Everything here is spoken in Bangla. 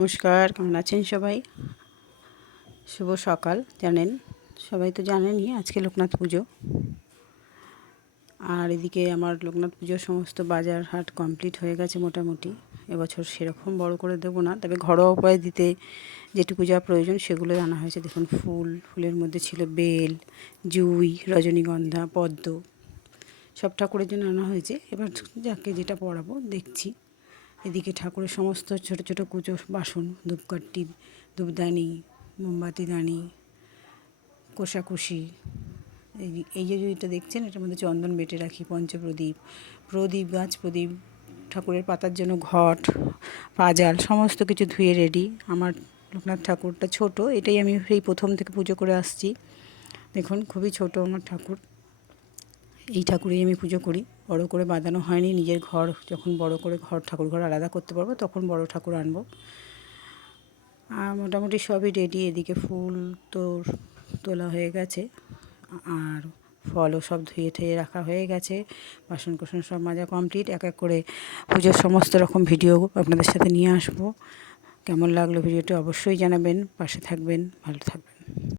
নমস্কার, কেমন আছেন সবাই? শুভ সকাল। সবাই তো জানেনই আজকে লোকনাথ পুজো। আর এদিকে আমার লোকনাথ পুজোর সমস্ত বাজার হাট কমপ্লিট হয়ে গেছে মোটামুটি। এবছর সেরকম বড় করে দেবো না, তবে ঘরোয়া উপায়ে দিতে যেটুকু যা প্রয়োজন সেগুলোই আনা হয়েছে। দেখুন, ফুলের মধ্যে ছিল বেল, জুঁই, রজনীগন্ধা, পদ্ম, সব ঠাকুরের জন্য আনা হয়েছে। এবার যাকে যেটা পরাবো দেখছি। এদিকে ঠাকুরের সমস্ত ছোট ছোট কুচো বাসন, ধূপকাঠি, ধূপদানি, মোমবাতিদানি, কোষাকুষি, এই যে যেটা দেখছেন এটার মধ্যে চন্দন বেটে রাখি, পঞ্চপ্রদীপ, প্রদীপ, ঠাকুরের পাতার জন্য ঘট, পাজাল, সমস্ত কিছু ধুয়ে রেডি। আমার লোকনাথ ঠাকুরটা ছোট, এটাই আমি সেই প্রথম থেকে পুজো করে আসছি। দেখুন, খুবই ছোট আমার ঠাকুর। এই ঠাকুরেই আমি পুজো করি, বড় করে বাঁধানো হয়নি। নিজের ঘর যখন বড় করে ঠাকুর ঘর আলাদা করতে পারবো তখন বড় ঠাকুর আনবো। আর মোটামুটি সবই রেডি। এদিকে ফুল তো তোলা হয়ে গেছে, আর ফলও সব ধুয়ে ঠুয়ে রাখা হয়ে গেছে। বাসন কোসন সব মাজা কমপ্লিট। এক এক করে পুজোর সমস্ত রকম ভিডিও আপনাদের সাথে নিয়ে আসবো। কেমন লাগলো ভিডিওটি অবশ্যই জানাবেন, পাশে থাকবেন, ভালো থাকবেন।